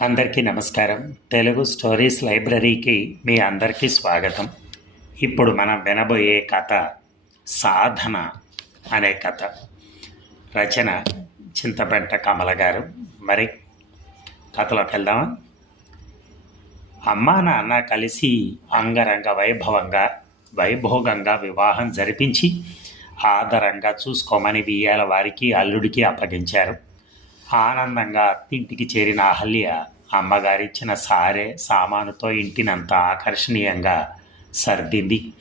అందరికీ నమస్కారం. తెలుగు స్టోరీస్ లైబ్రరీకి మీ అందరికీ స్వాగతం. ఇప్పుడు మనం వినబోయే కథ సాధన అనే కథ. రచన చింతపెంట కమల గారు. మరి కథలోకి వెళ్దామా? అమ్మా నాన్న కలిసి అంగరంగ వైభవంగా వైభోగంగా వివాహం జరిపించి ఆదరంగా చూసుకోమని బియ్యాల వారికి అల్లుడికి అప్పగించారు. ఆనందంగా అత్తింటికి చేరిన అహల్య అమ్మగారిచ్చిన సారే సామానుతో ఇంటినంత ఆకర్షణీయంగా సర్దింది.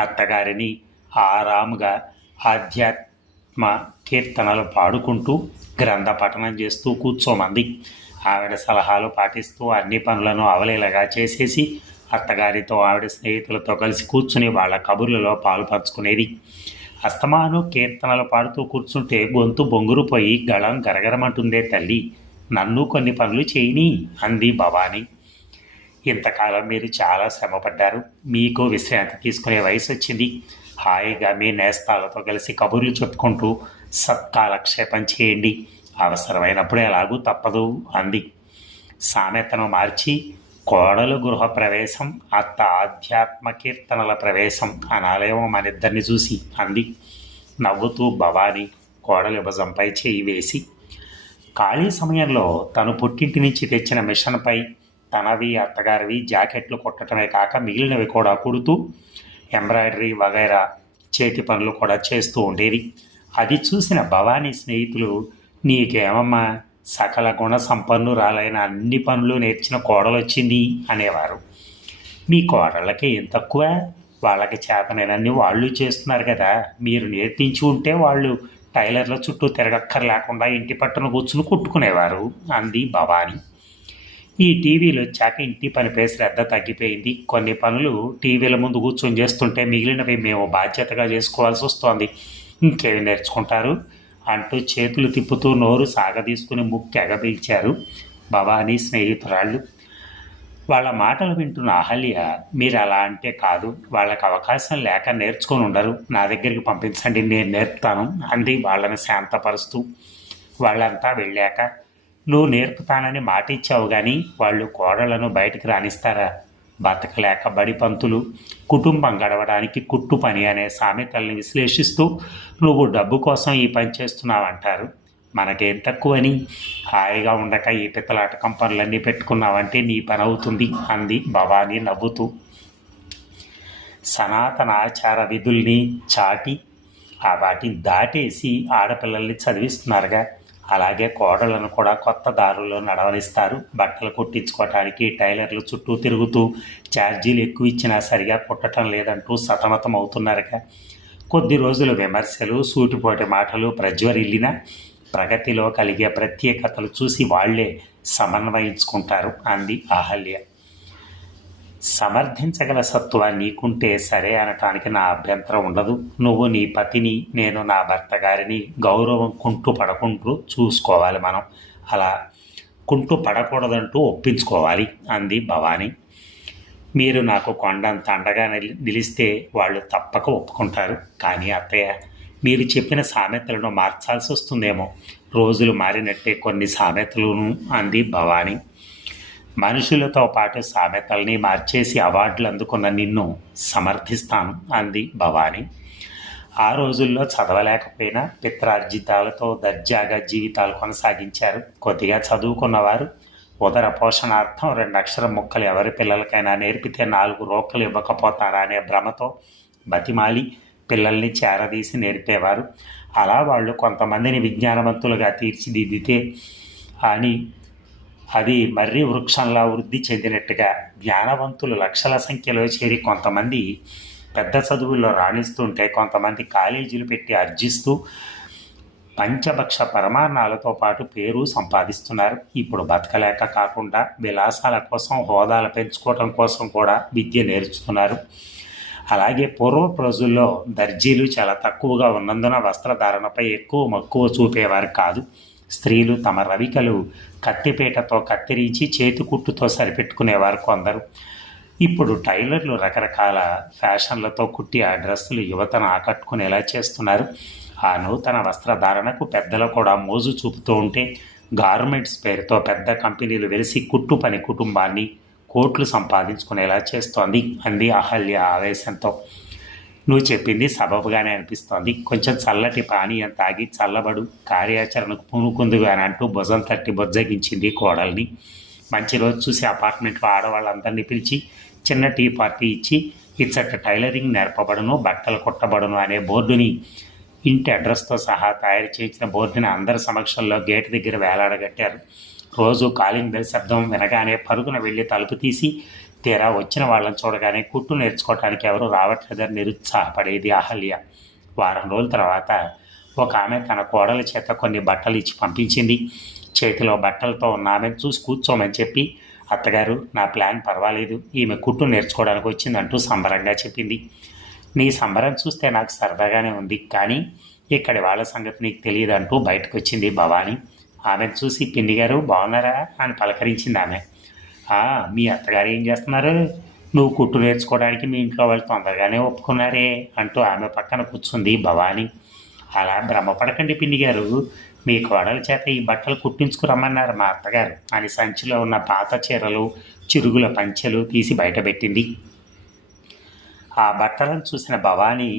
అత్తగారిని ఆరాముగా ఆధ్యాత్మ కీర్తనలు పాడుకుంటూ గ్రంథ పఠనం చేస్తూ కూర్చోమంది. ఆవిడ సలహాలు పాటిస్తూ అన్ని పనులను అవలీలగా చేసేసి అత్తగారితో ఆవిడ స్నేహితులతో కలిసి కూర్చుని వాళ్ళ కబుర్లలో పాలు పంచుకునేది అస్తమాను కీర్తనలు పాడుతూ కూర్చుంటే గొంతు బొంగురుపోయి గళం గరగరమంటుందే తల్లి. నన్ను కొన్ని పనులు చేయని అంది భవాని. ఇంతకాలం మీరు చాలా శ్రమపడ్డారు. మీకు విశ్రాంతి తీసుకునే వయసు వచ్చింది హాయిగా మీ నేస్తాలతో కలిసి కబుర్లు చెప్పుకుంటూ సత్కాలక్షేపం చేయండి. అవసరమైనప్పుడు ఎలాగూ తప్పదు అంది. సామెతను మార్చి కోడలు గృహ ప్రవేశం అత్త ఆధ్యాత్మ కీర్తనల ప్రవేశం అనాలేమో మనిద్దరిని చూసి అంది. నవ్వుతూ భవాని కోడలి భుజంపై చేయి వేసి ఖాళీ సమయంలో తను పుట్టింటి నుంచి తెచ్చిన మిషన్పై తనవి అత్తగారివి జాకెట్లు కుట్టడమే కాక మిగిలినవి కూడా కుడుతూ ఎంబ్రాయిడరీ వగైరా చేతి పనులు కూడా చేస్తూ ఉండేది. అది చూసిన భవానీ స్నేహితులు నీకేమమ్మా సకల గుణ సంపన్నురాలైన అన్ని పనులు నేర్చిన కోడలు వచ్చింది అనేవారు. మీ కోడళ్ళకి ఏం తక్కువ? వాళ్ళకి చేతనైనన్ని వాళ్ళు చేస్తున్నారు కదా. మీరు నేర్పించి ఉంటే వాళ్ళు టైలర్ల చుట్టూ తిరగక్కర్ లేకుండా ఇంటి పట్టున కూర్చుని కుట్టుకునేవారు అంది భవాని. ఈ టీవీలు వచ్చాక ఇంటి పనిపై శ్రద్ధ తగ్గిపోయింది. కొన్ని పనులు టీవీల ముందు కూర్చొని చేస్తుంటే మిగిలినవి మేము బాధ్యతగా చేసుకోవాల్సి వస్తోంది. ఇంకేమి నేర్చుకుంటారు? అంటూ చేతులు తిప్పుతూ నోరు సాగదీసుకుని ముక్కు ఎగబీల్చారు భవానీ స్నేహితురాళ్ళు. వాళ్ళ మాటలు వింటున్న అహల్య మీరు అలా అంటే కాదు వాళ్ళకి అవకాశం లేక నేర్చుకొని ఉండరు. నా దగ్గరికి పంపించండి నేను నేర్పుతాను అంది వాళ్ళని శాంతపరుస్తూ. వాళ్ళంతా వెళ్ళాక నువ్వు నేర్పుతానని మాట ఇచ్చావు కానీ వాళ్ళు కోడళ్ళను బయటికి రాణిస్తారా బతకలేక బడి పంతులు కుటుంబం గడవడానికి కుట్టు పని అనే సామెతల్ని విశ్లేషిస్తూ నువ్వు డబ్బు కోసం ఈ పని చేస్తున్నావంటారు. మనకేం తక్కువని? హాయిగా ఉండక ఈ పిత్తలాటకం పనులన్నీ పెట్టుకున్నావంటే నీ పని అవుతుంది అంది భవానీ నవ్వుతూ. సనాతన ఆచార విధుల్ని చాటి ఆ వాటిని దాటేసి ఆడపిల్లల్ని చదివిస్తున్నారుగా. అలాగే కోడలను కూడా కొత్త దారుల్లో నడవనిస్తారు. బట్టలు కుట్టించుకోవటానికి టైలర్లు చుట్టూ తిరుగుతూ ఛార్జీలు ఎక్కువ ఇచ్చినా సరిగా కుట్టడం లేదంటూ సతమతం అవుతున్నారుగా కొద్ది రోజులు విమర్శలు సూటిపోటి మాటలు ప్రజ్వరిల్లిన ప్రగతిలో కలిగే ప్రత్యేకతలు చూసి వాళ్ళే సమన్వయించుకుంటారు అంది అహల్య సమర్థించగల సత్తువ నీకుంటే సరే అనటానికి నా అభ్యంతరం ఉండదు. నువ్వు నీ పతిని నేను నా భర్త గారిని గౌరవం కుంటూ పడకుంటూ చూసుకోవాలి మనం. అలా కుంటూ పడకూడదంటూ ఒప్పించుకోవాలి అంది భవాని. మీరు నాకు కొండంత అండగా నిలి- నిలిస్తే వాళ్ళు తప్పక ఒప్పుకుంటారు. కానీ అత్తయ్య మీరు చెప్పిన సామెతలను మార్చాల్సి వస్తుందేమో రోజులు మారినట్టే కొన్ని సామెతలను అంది భవాని. మనుషులతో పాటు సామెతల్ని మార్చేసి అవార్డులు అందుకున్న నిన్ను సమర్థిస్తాను అంది భవాని. ఆ రోజుల్లో చదవలేకపోయినా పిత్రార్జితాలతో దర్జాగా జీవితాలు కొనసాగించారు. కొద్దిగా చదువుకున్నవారు ఉదర పోషణార్థం రెండు అక్షర ముక్కలు ఎవరి పిల్లలకైనా నేర్పితే నాలుగు రోకలు ఇవ్వకపోతారా అనే భ్రమతో బతిమాలి పిల్లల్ని చేరదీసి నేర్పేవారు. అలా వాళ్ళు కొంతమందిని విజ్ఞానవంతులుగా తీర్చిదిద్దితే అని అది మర్రి వృక్షంలా వృద్ధి చెందినట్టుగా జ్ఞానవంతులు లక్షల సంఖ్యలో చేరి కొంతమంది పెద్ద చదువుల్లో రాణిస్తుంటే కొంతమంది కాలేజీలు పెట్టి అర్జిస్తూ పంచభక్ష పరమాన్నాలతో పాటు పేరు సంపాదిస్తున్నారు. ఇప్పుడు బతకలేక కాకుండా విలాసాల కోసం హోదాలు పెంచుకోవటం కోసం కూడా విద్య నేర్చుతున్నారు. అలాగే పూర్వపు రోజుల్లో దర్జీలు చాలా తక్కువగా ఉన్నందున వస్త్రధారణపై ఎక్కువ మక్కువ చూపేవారు కాదు. స్త్రీలు తమ రవికలు కత్తిపీటతో కత్తిరించి చేతికుట్టుతో సరిపెట్టుకునేవారు కొందరు. ఇప్పుడు టైలర్లు రకరకాల ఫ్యాషన్లతో కుట్టి ఆ డ్రెస్సులు యువతను ఆకట్టుకునేలా చేస్తున్నారు. ఆ నూతన వస్త్రధారణకు పెద్దలు కూడా మోజు చూపుతూ ఉంటే గార్మెంట్స్ పేరుతో పెద్ద కంపెనీలు వెలిసి కుట్టు పని కుటుంబాన్ని కోట్లు సంపాదించుకునేలా చేస్తోంది అంది అహల్య ఆవేశంతో. నువ్వు చెప్పింది సబబుగానే అనిపిస్తోంది. కొంచెం చల్లటి పానీయం తాగి చల్లబడు కార్యాచరణకు పూనుకుందుగా అని అంటూ భుజం తట్టి బొజ్జగించింది కోడల్ని. మంచి రోజు చూసి అపార్ట్మెంట్లో ఆడవాళ్ళందరినీ పిలిచి చిన్న టీ పార్టీ ఇచ్చి ఇచ్చట టైలరింగ్ నేర్పబడను బట్టలు కుట్టబడను అనే బోర్డుని ఇంటి అడ్రస్తో సహా తయారు చేసిన బోర్డుని అందరి సమక్షంలో గేటు దగ్గర వేలాడగట్టారు. రోజు కాలింగ్ బెల్ శబ్దం వినగానే పరుగున వెళ్ళి తలుపు తీసి తీరా వచ్చిన వాళ్ళని చూడగానే కుట్టు నేర్చుకోవటానికి ఎవరు రావట్లేదని నిరుత్సాహపడేది అహల్య. వారం రోజుల తర్వాత ఒక ఆమె తన కోడల చేత కొన్ని బట్టలు ఇచ్చి పంపించింది. చేతిలో బట్టలతో ఉన్న ఆమెను చూసి కూర్చోమని చెప్పి అత్తగారు నా ప్లాన్ పర్వాలేదు. ఈమె కుట్టు నేర్చుకోవడానికి వచ్చిందంటూ సంబరంగా చెప్పింది. నీ సంబరం చూస్తే నాకు సరదాగానే ఉంది కానీ ఇక్కడి వాళ్ళ సంగతి నీకు తెలియదు అంటూ బయటకు వచ్చింది భవానీ. ఆమెను చూసి పిన్ని గారు బాగున్నారా? అని పలకరించింది ఆమె. మీ అత్తగారు ఏం చేస్తున్నారు? నువ్వు కుట్టు నేర్చుకోవడానికి మీ ఇంట్లో వాళ్ళు తొందరగానే ఒప్పుకున్నారే అంటూ ఆమె పక్కన కూర్చుంది భవానీ. అలా భ్రమపడకండి పిన్ని గారు మీ కోడల చేత ఈ బట్టలు కుట్టించుకురమ్మన్నారు మా అత్తగారు అని సంచిలో ఉన్న పాత చీరలు చిరుగుల పంచెలు తీసి బయటపెట్టింది ఆ బట్టలను చూసిన భవానీ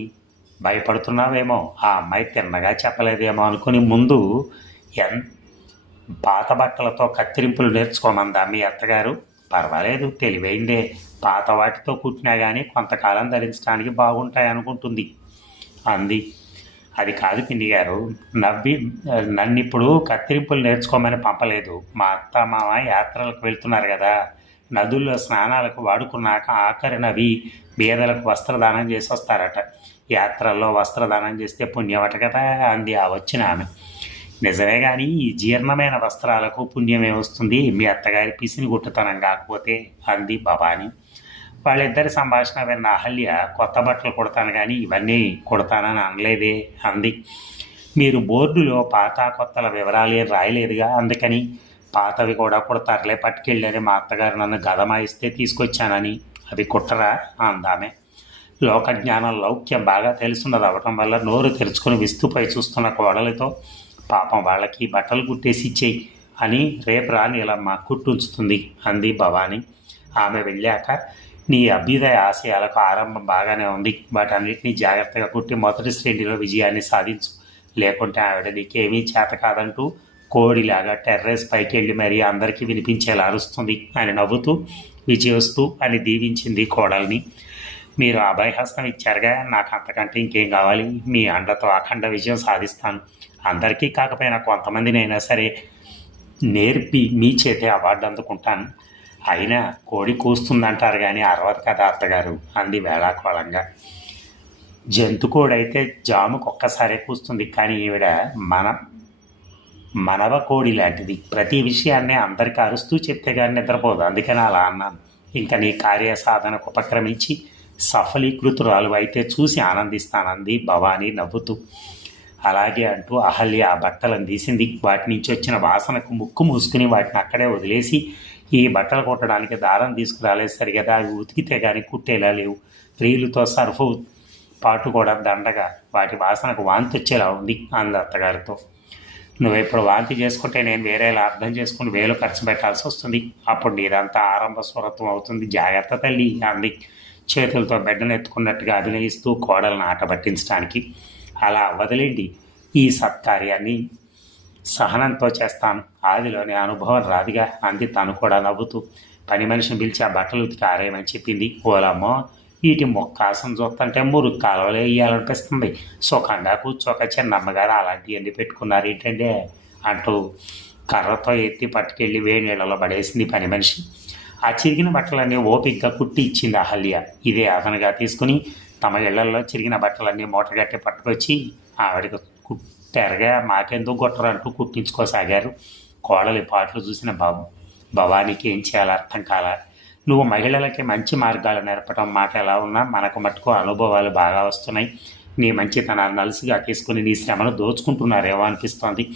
భయపడుతున్నావేమో ఆ అమ్మాయి తిన్నగా చెప్పలేదేమో అనుకుని ముందు ఎంత పాత బట్టలతో కత్తిరింపులు నేర్చుకోమందా మీ అత్తగారు? పర్వాలేదు తెలివైందే. పాత వాటితో కుట్టినా కానీ కొంతకాలం ధరించడానికి బాగుంటాయి అనుకుంటుంది. అంది. అది కాదు పిన్ని గారు నవ్వి నన్ను ఇప్పుడు కత్తిరింపులు నేర్చుకోమని పంపలేదు. మా అత్త మామ యాత్రలకు వెళ్తున్నారు కదా. నదుల్లో స్నానాలకు వాడుకున్నాక ఆఖరినవి బీదలకు వస్త్రదానం చేసి వస్తారట యాత్రల్లో వస్త్రదానం చేస్తే పుణ్యమట కదా అంది ఆ వచ్చిన ఆమె. నిజమే కానీ ఈ జీర్ణమైన వస్త్రాలకు పుణ్యమే వస్తుంది. మీ అత్తగారి పిసిని గుట్టుతనం కాకపోతే అంది భవాని. వాళ్ళిద్దరి సంభాషణ విన్న అహల్య కొత్త బట్టలు కుడతాను కానీ ఇవన్నీ కుడతానని అనలేదే అంది. మీరు బోర్డులో పాత కొత్తల వివరాలు ఏం రాయలేదుగా అందుకని పాతవి కూడా కుడతారులే పట్టుకెళ్ళని మా అత్తగారు నన్ను గదమాయిస్తే తీసుకొచ్చానని. అవి కుట్టరా? అందామె. లోక జ్ఞానం లౌక్యం బాగా తెలుసున్నది అవటం వల్ల నోరు తెరుచుకుని విస్తుపై చూస్తున్న కోడలితో పాపం వాళ్ళకి బట్టలు కుట్టేసి ఇచ్చేయి అని రేపు రాని ఇలా మా కుట్టుంచుతుంది అంది భవాని. ఆమె వెళ్ళాక నీ అభ్యుదయ ఆశయాలకు ఆరంభం బాగానే ఉంది. వాటన్నిటినీ జాగ్రత్తగా కుట్టి మొదటి శ్రేణిలో విజయాన్ని సాధించు. లేకుంటే ఆవిడ నీకేమీ చేత కాదంటూ కోడిలాగా టెర్రస్ పైకి వెళ్ళి మరీ అందరికీ వినిపించేలా అరుస్తుంది అని నవ్వుతూ విజయోస్తు అని దీవించింది కోడల్ని. మీరు అభయహస్తం ఇచ్చారుగా నాకు అంతకంటే ఇంకేం కావాలి? మీ అండతో అఖండ విజయం సాధిస్తాను. అందరికీ కాకపోయినా కొంతమందినైనా సరే నేర్పి మీ చేతే అవార్డు అందుకుంటాను. అయినా కోడి కూస్తుందంటారు కానీ అరవదు కదా అత్తగారు అంది వేళాకోళంగా. జంతు కోడైతే జాముకు ఒక్కసారే కూస్తుంది కానీ ఈవిడ మన మనవ కోడి లాంటిది. ప్రతి విషయాన్ని అందరికీ అరుస్తూ చెప్తే కానీ నిద్రపోదు. అందుకని అలా అన్నాను. ఇంకా నీ కార్య సాధనకు ఉపక్రమించి సఫలీకృతురాలు అయితే చూసి ఆనందిస్తానంది భవానీ నవ్వుతూ. అలాగే అంటూ అహల్య ఆ బట్టలను తీసింది. వాటి నుంచి వచ్చిన వాసనకు ముక్కు మూసుకుని వాటిని అక్కడే వదిలేసి ఈ బట్టలు కుట్టడానికి దారం తీసుకురాలేదు సరిగదా అవి ఉతికితే కానీ కుట్టేలా లేవు. రీలుతో సర్ఫు పాటు కూడా దండగా వాటి వాసనకు వాంతి వచ్చేలా ఉంది అంది అత్తగారితో. నువ్వు ఇప్పుడు వాంతి చేసుకుంటే నేను వేరేలా అర్థం చేసుకుని వేలు ఖర్చు పెట్టాల్సి వస్తుంది. అప్పుడు నీదంతా ఆరంభ స్వరత్వం అవుతుంది. జాగ్రత్త తల్లి అంది చేతులతో బిడ్డను ఎత్తుకున్నట్టుగా అభినయిస్తూ కోడలను ఆట పట్టించడానికి అలా వదిలేండి ఈ సత్కార్యాన్ని సహనంతో చేస్తాను. ఆదిలోని అనుభవం రాదుగా అంది తను కూడా నవ్వుతూ. పని మనిషిని పిలిచి ఆ బట్టలు ఉతికి ఆరేయమని చెప్పింది. ఓలమ్మో వీటి మొక్కాసం చూస్తుంటే మురుగు కాలువలే వేయాలనిపిస్తుంది సుఖంగా కూర్చోక చిన్నమ్మగారు అలాంటివన్నీ పెట్టుకున్నారు ఏంటంటే అంటూ కర్రతో ఎత్తి పట్టుకెళ్ళి వేడి నీళ్ళలో పడేసింది పని మనిషి. ఆ చిరిగిన బట్టలన్నీ ఓపిక్గా కుట్టి ఇచ్చింది అహల్య. ఇదే అదనగా తీసుకుని తమ ఇళ్ళలో చిరిగిన బట్టలన్నీ మూటగట్టి పట్టుకొచ్చి ఆవిడకి కుట్టారుగా మాకెందుకు కొట్టరంటూ కుట్టించుకోసాగారు. కోడలి పాటలు చూసిన బాబు భవానీకి ఏం చేయాలో అర్థం కాల. నువ్వు మహిళలకి మంచి మార్గాలు నేర్పడం మాట ఎలా ఉన్నా మనకు మటుకు అనుభవాలు బాగా వస్తున్నాయి. నీ మంచితనాన్ని నలుసుగా తీసుకుని నీ శ్రమను దోచుకుంటున్నారేమో అనిపిస్తోంది.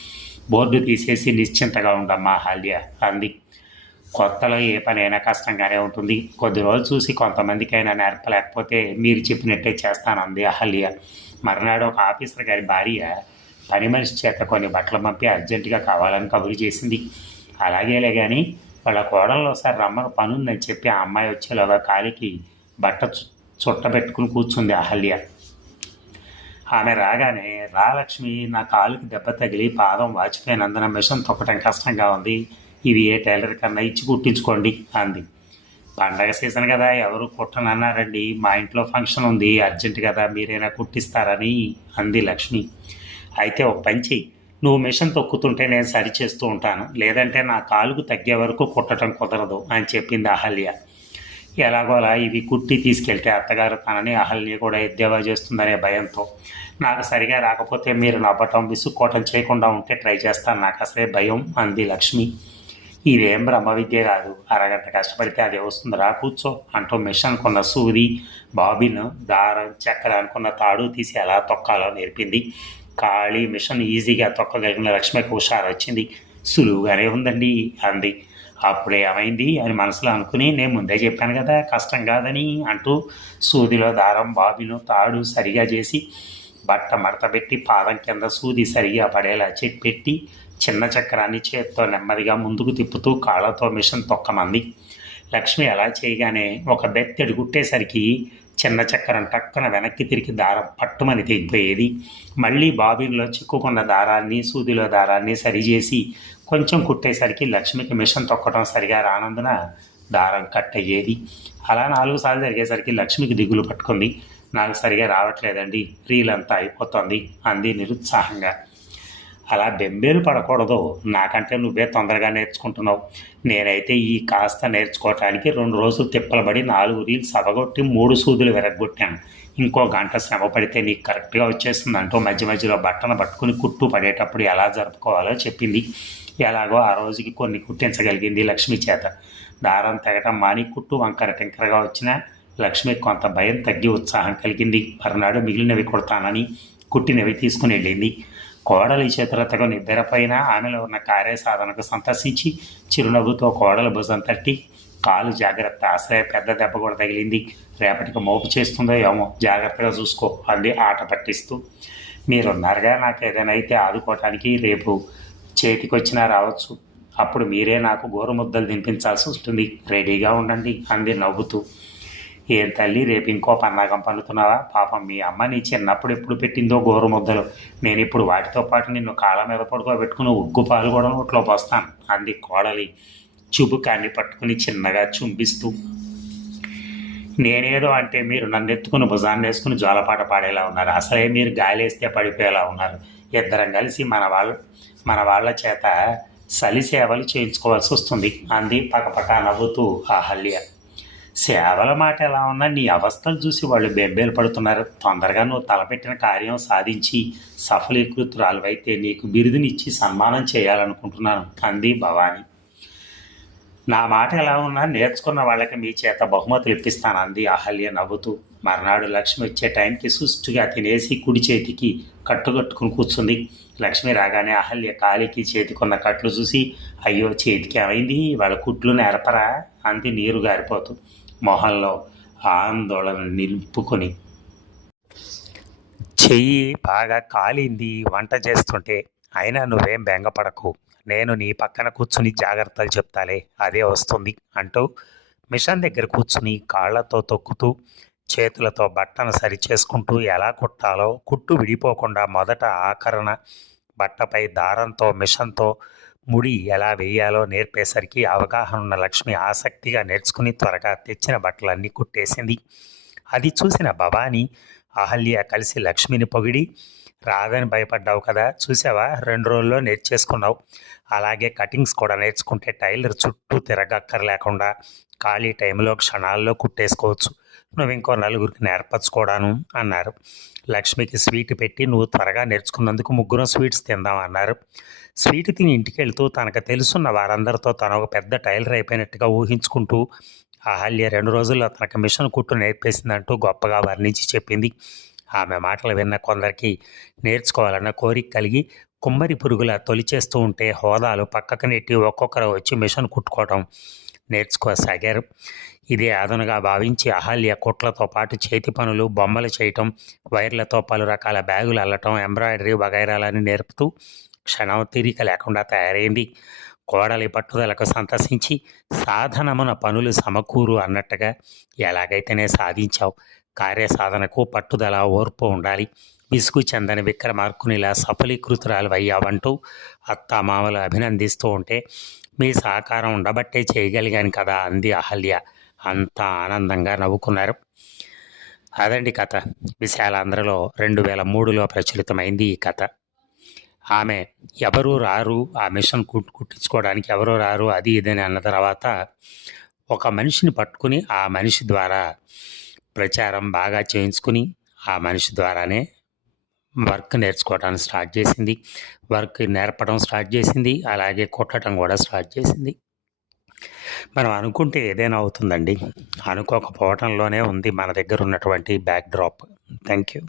బోర్డు తీసేసి నిశ్చింతగా ఉండమ్మా హాల్య అంది. కొత్తలో ఏ పనైనా కష్టంగానే ఉంటుంది. కొద్ది రోజులు చూసి కొంతమందికైనా నేర్పలేకపోతే మీరు చెప్పినట్టే చేస్తానంది అహల్య. మర్నాడు ఒక ఆఫీసర్ గారి భార్య పని మనిషి చేత కొన్ని బట్టలు పంపి అర్జెంటుగా కావాలని కబురు చేసింది. అలాగేలే కానీ వాళ్ళ కోడల్లో ఒకసారి రమ్మను పనుందని చెప్పి ఆ అమ్మాయి వచ్చేలోగా కాలికి బట్ట చుట్టబెట్టుకుని చుట్ట కూర్చుంది అహల్య. ఆమె రాగానే రాలక్ష్మి నా కాలుకి దెబ్బ తగిలి పాదం వాచిపోయినందున మిషన్ తొక్కటం కష్టంగా ఉంది. ఇవి ఏ టైలర్ కన్నా ఇచ్చి కుట్టించుకోండి అంది. పండగ సీజన్ కదా ఎవరు కుట్టనన్నారండి? మా ఇంట్లో ఫంక్షన్ ఉంది అర్జెంట్ కదా మీరైనా కుట్టిస్తారని అంది లక్ష్మి. అయితే ఒక పంచి నువ్వు మిషన్ తొక్కుతుంటే నేను సరి చేస్తూ ఉంటాను లేదంటే నా కాలుకు తగ్గే వరకు కుట్టడం కుదరదు అని చెప్పింది అహల్య. ఎలాగోలా ఇవి కుట్టి తీసుకెళ్తే అత్తగారు తనని అహల్య కూడా ఎద్దేవా చేస్తుందనే భయంతో. నాకు సరిగా రాకపోతే మీరు నవ్వటం విసుక్కోవటం చేయకుండా ఉంటే ట్రై చేస్తాను నాకు అసలే భయం అంది లక్ష్మి. ఇదేం బ్రహ్మ విద్య కాదు. అరగంట కష్టపడితే అదే వస్తుంది రా కూర్చో అంటూ మిషన్ కొన్న సూది బాబిన్ దారం చక్కెర అనుకున్న తాడు తీసి ఎలా తొక్కాలో నేర్పింది. ఖాళీ మిషన్ ఈజీగా తొక్కగలిగిన లక్ష్మికి హుషారు వచ్చింది. సులువుగానే ఉందండి అంది. అప్పుడే ఏమైంది అని మనసులో అనుకుని నేను ముందే చెప్పాను కదా కష్టం కాదని అంటూ సూదిలో దారం బాబిను తాడు సరిగా చేసి బట్ట మడత పెట్టి పాదం కింద సూది సరిగా పడేలా చెక్ పెట్టి చిన్న చక్రాన్ని చేత్తో నెమ్మదిగా ముందుకు తిప్పుతూ కాళ్ళతో మిషన్ తొక్కమంది. లక్ష్మి అలా చేయగానే ఒక బెత్తెడు కుట్టేసరికి చిన్న చక్రం టక్కన వెనక్కి తిరిగి దారం పట్టుమని తెగిపోయేది. మళ్ళీ బాబిన్లో చిక్కుకున్న దారాన్ని సూదిలో దారాన్ని సరిచేసి కొంచెం కుట్టేసరికి లక్ష్మికి మిషన్ తొక్కడం సరిగా రానందున దారం కట్ అయ్యేది అలా నాలుగు సార్లు జరిగేసరికి లక్ష్మికి దిగులు పట్టుకుంది. నాకు సరిగా రావట్లేదండి రీల్ అంతా అయిపోతుంది అంది నిరుత్సాహంగా. అలా బెంబేలు పడకూడదు. నాకంటే నువ్వే తొందరగా నేర్చుకుంటున్నావు. నేనైతే ఈ కాస్త నేర్చుకోవటానికి రెండు రోజులు తిప్పలబడి నాలుగు రీల్స్ అవగొట్టి మూడు సూదులు విరగొట్టాను ఇంకో గంట శ్రమ పడితే నీకు కరెక్ట్గా వచ్చేస్తుంది అంటూ మధ్య మధ్యలో బట్టను పట్టుకుని కుట్టు పడేటప్పుడు ఎలా జరుపుకోవాలో చెప్పింది. ఎలాగో ఆ రోజుకి కొన్ని కుట్టించగలిగింది లక్ష్మి చేత. దారం తెగటం మాని కుట్టు వంకర టింకరగా వచ్చిన లక్ష్మి కొంత భయం తగ్గి ఉత్సాహం కలిగింది. మరునాడు మిగిలినవి కుడతానని కుట్టినవి తీసుకుని వెళ్ళింది. కోడలి చేతులతకు నిద్రపైన ఆమెలో ఉన్న కార్యసాధనకు సంతసించి చిరునవ్వుతో కోడలు భుజం తట్టి కాలు జాగ్రత్త. ఆశ్రయ పెద్ద దెబ్బ కూడా తగిలింది. రేపటికి మోపు చేస్తుందో ఏమో జాగ్రత్తగా చూసుకో అంది ఆట పట్టిస్తూ. మీరున్నారుగా నాకు ఏదైనా అయితే ఆదుకోవటానికి రేపు చేతికొచ్చినా రావచ్చు. అప్పుడు మీరే నాకు గోరుముద్దలు తినిపించాల్సి ఉంటుంది రెడీగా ఉండండి అంది నవ్వుతూ. ఏం తల్లి రేపు ఇంకో పన్నాగం పన్నుతున్నావా పాపం మీ అమ్మ నీ చిన్నప్పుడు ఎప్పుడు పెట్టిందో గోరుముద్దలు నేను ఇప్పుడు వాటితో పాటు నిన్ను కాళ్ళ మీద పడుకోబెట్టుకుని ఉగ్గు పాలు కూడా నోట్లో పోస్తాను. అంది కోడలి చుబుకాన్ని పట్టుకుని చిన్నగా చుంపిస్తూ నేనేదో అంటే మీరు నన్ను ఎత్తుకుని భుజాన్ని వేసుకుని జోలపాట పాడేలా ఉన్నారు. అసలే మీరు గాలేస్తే పడిపోయేలా ఉన్నారు. ఇద్దరం కలిసి మన వాళ్ళ మన వాళ్ళ చేత సలి సేవలు చేయించుకోవాల్సి వస్తుంది అంది పకపక నవ్వుతూ ఆ సేవల మాట ఎలా ఉన్నా నీ అవస్థలు చూసి వాళ్ళు బెబ్బేలు పడుతున్నారు. తొందరగా నువ్వు తలపెట్టిన కార్యం సాధించి సఫలీకృతురాలువైతే నీకు బిరుదునిచ్చి సన్మానం చేయాలనుకుంటున్నాను. అంది భవాని. నా మాట ఎలా ఉన్నా నేర్చుకున్న వాళ్ళకి మీ చేత బహుమతులు ఇప్పిస్తాను అంది. అహల్య నవ్వుతూ మర్నాడు లక్ష్మి వచ్చే టైంకి సుష్టుగా తినేసి కుడి చేతికి కట్టుకట్టుకుని కూర్చుంది. లక్ష్మి రాగానే అహల్య కాలికి చేతికున్న కట్లు చూసి అయ్యో చేతికి ఏమైంది? వాళ్ళ కుట్లు నేరపరా? అంది నీరు గారిపోతూ. మొహంలో ఆందోళన నిలుపుకొని. చెయ్యి బాగా కాలింది వంట చేస్తుంటే అయినా నువ్వేం బెంగపడకు. నేను నీ పక్కన కూర్చుని జాగ్రత్తలు చెప్తాలే అదే వస్తుంది అంటూ మిషన్ దగ్గర కూర్చుని కాళ్ళతో తొక్కుతూ చేతులతో బట్టను సరి చేసుకుంటూ ఎలా కుట్టాలో కుట్టు విడిపోకుండా మొదట ఆకరణ బట్టపై దారంతో మిషన్తో ముడి ఎలా వేయాలో నేర్పేసరికి అవగాహన ఉన్న లక్ష్మి ఆసక్తిగా నేర్చుకుని త్వరగా తెచ్చిన బట్టలన్నీ కుట్టేసింది. అది చూసిన భవాని అహల్య కలిసి లక్ష్మిని పొగిడి రాదని భయపడ్డావు కదా చూసావా? రెండు రోజుల్లో నేర్చేసుకున్నావు. అలాగే కటింగ్స్ కూడా నేర్చుకుంటే టైలర్ చుట్టూ తిరగక్కర్లేకుండా ఖాళీ టైంలో క్షణాల్లో కుట్టేసుకోవచ్చు. నువ్వు ఇంకో నలుగురికి నేర్పరచుకోవడాను అన్నారు. లక్ష్మికి స్వీట్ పెట్టి నువ్వు త్వరగా నేర్చుకున్నందుకు ముగ్గురు స్వీట్స్ తిందాం అన్నారు. స్వీట్ తిని ఇంటికి వెళ్తూ తనకు తెలుసున్న వారందరితో తన ఒక పెద్ద టైలర్ అయిపోయినట్టుగా ఊహించుకుంటూ అహల్య రెండు రోజుల్లో తనకు మిషన్ కుట్టు నేర్పేసిందంటూ గొప్పగా వర్ణించి చెప్పింది. ఆమె మాటలు విన్న కొందరికి నేర్చుకోవాలన్న కోరిక కలిగి కుమ్మరి పురుగుల తొలిచేస్తూ ఉంటే హోదాలు పక్కకు నెట్టి ఒక్కొక్కరు వచ్చి మిషన్ కుట్టుకోవడం నేర్చుకోసాగారు. ఇదే అదనుగా భావించి అహల్య కుట్లతో పాటు చేతి పనులు బొమ్మలు చేయటం వైర్లతో పలు రకాల బ్యాగులు అల్లటం ఎంబ్రాయిడరీ వగైరాలని నేర్పుతూ క్షణం తీరిక లేకుండా తయారైంది. కోడలి పట్టుదలకు సంతసించి సాధనమున పనులు సమకూరు అన్నట్టుగా ఎలాగైతేనే సాధించావు. కార్యసాధనకు పట్టుదల ఓర్పు ఉండాలి. విసుగు చెందని విక్రమార్కునిలా సఫలీకృతురాలు అయ్యావంటూ అత్తామామలు అభినందిస్తూ ఉంటే మీ సహకారం ఉండబట్టే చేయగలిగాను కదా అంది అహల్య. అంతా ఆనందంగా నవ్వుకున్నారు. అదండి కథ. విశాలాంధ్రలో రెండు వేల మూడులో ప్రచురితమైంది ఈ కథ. ఆమె ఎవరు రారు ఆ మిషన్ కుట్ కుట్టించుకోవడానికి ఎవరు రారు అది ఇదని అన్న తర్వాత ఒక మనిషిని పట్టుకుని ఆ మనిషి ద్వారా ప్రచారం బాగా చేయించుకుని ఆ మనిషి ద్వారానే వర్క్ నేర్చుకోవడానికి స్టార్ట్ చేసింది. వర్క్ నేర్పడం స్టార్ట్ చేసింది. అలాగే కుట్టడం కూడా స్టార్ట్ చేసింది. మనం అనుకుంటే ఏదైనా అవుతుందండి. అనుకోకపోవటంలోనే ఉంది మన దగ్గర ఉన్నటువంటి బ్యాక్ డ్రాప్ థ్యాంక్ యూ